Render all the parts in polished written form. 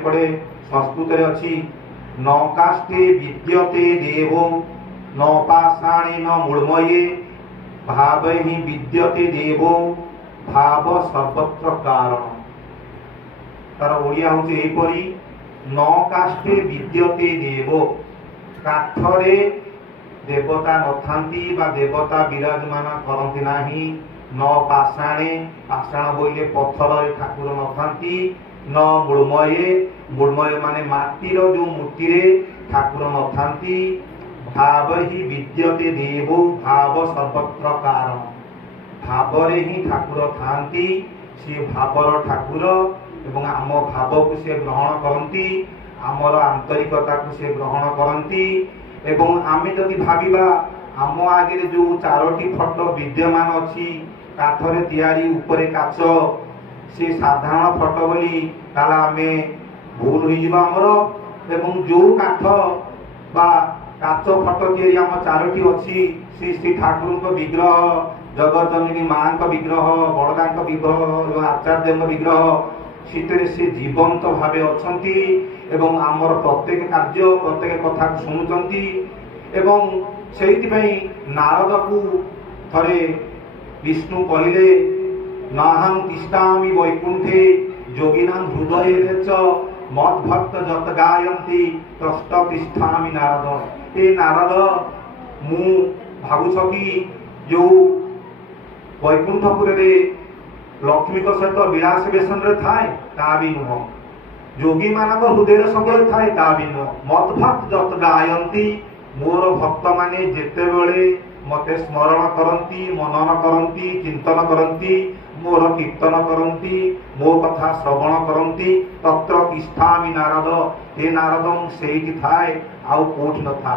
पड़े संस्कृत अच्छी न काष्ठे विद्यते देवो न पाषाणे न मूढ़मये भाव ही विद्यते देवो भाव सर्वत्र कारण। तार ओडिया हूँ यहीपरी न काष्ठे विद्यते देवो काठरे देवता नथांती बा देवता विराजमान करती नाही। न पाषाणे पाषाण बोले पत्थर ठाकुर नथांती। न मृण्मये मृण्मय माने माटीर जो मूर्ति रे ठाकुर नथांती। भाव ही विद्यते देवो भाव सर्वत्र कारण। भावरे ही ठाकुर थांती से भावर ठाकुर एवं आम भाव को से ग्रहण करती आमर आंतरिकता को से ग्रहण करती। एवं आमे जदि भाविबा आम आगे जो चारोटी फटो विद्यमान अच्छी काठरे तैयारी उपरे काच से साधारण फटो बोली ताला आमे भूल हो जिबा हमर। एवं जो काठ बा काच फटो तैयारी आम चारोटी अच्छी श्री श्री ठाकुर विग्रह जगतजननी माँ विग्रह बड़दा विग्रह एवं आचार्य विग्रह सीते से जीवंत भावे अछंती एवं आमर प्रत्येक कार्य प्रत्येक कथा शुणुचंती। एवं सेइथिपई नारद को थरे विष्णु कहले नाहं तिष्ठामि वैकुंठे योगिनां हृदये च मद्भक्त जत गायन्ति तष्ट तिष्ठामि नारद। ए नारद मु भावुछ कि जो वैकुंठपुर रे लक्ष्मी सहित विलास बेसन थाए ता भी नुह योगी मानक हृदय सब थाए ता भी नुह। मद्भक्त जत गायन्ति मोर भक्त माने जेते बेले मते स्मरण करती मनन करती चिंतन करती मोर कीर्तन करती मो कथा श्रवण करती तत्र तिष्ठामि नारद। हे नारद सेठी थाए आउ कोठी न था।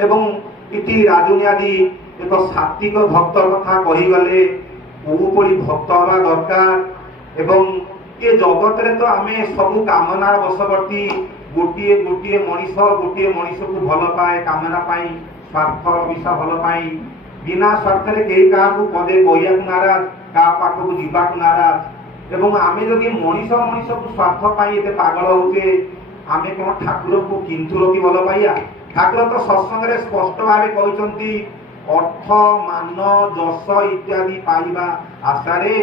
एवं इति राजुनियादि एक सात्विक भक्त कथा कही गले कोपरी भक्त हवा दरकार। एवं ये जगत रे तो आमे सबु कामना वशवर्ती गोटे गोटे मनीष को भल पाए कामना पाई स्वार्थ विषा भल पाई बिना स्वार्थ रे कई क्या पदे कहया नाराज क्या पाख को जीवा नाराज। एवं आमे जदि मनीष को स्वार्थ पाई एते पागल होचे आमे कौन ठाकुर को किंतु रखी भल पाइया। ठाकुर तो सत्संग रे स्पष्ट भाव कहते अर्थ मान जस इत्यादि पाइबा आशारे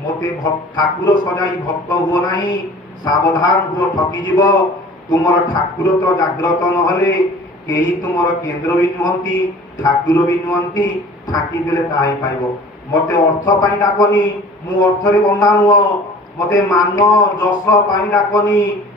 मते ठाकुर सजाई भक्त हुओ नहीं सावधान हुओ ठकी जीव। तुमर ठाकुर तो जाग्रत नहले केही तुमर केंद्र भी नुहंती ठाकुर भी नुहंती ठाकी देले ताही पाइबो। मते अर्थ पाई डाकनी मु अर्थ रे बंधा नुह मते मान जस पाई डाकनी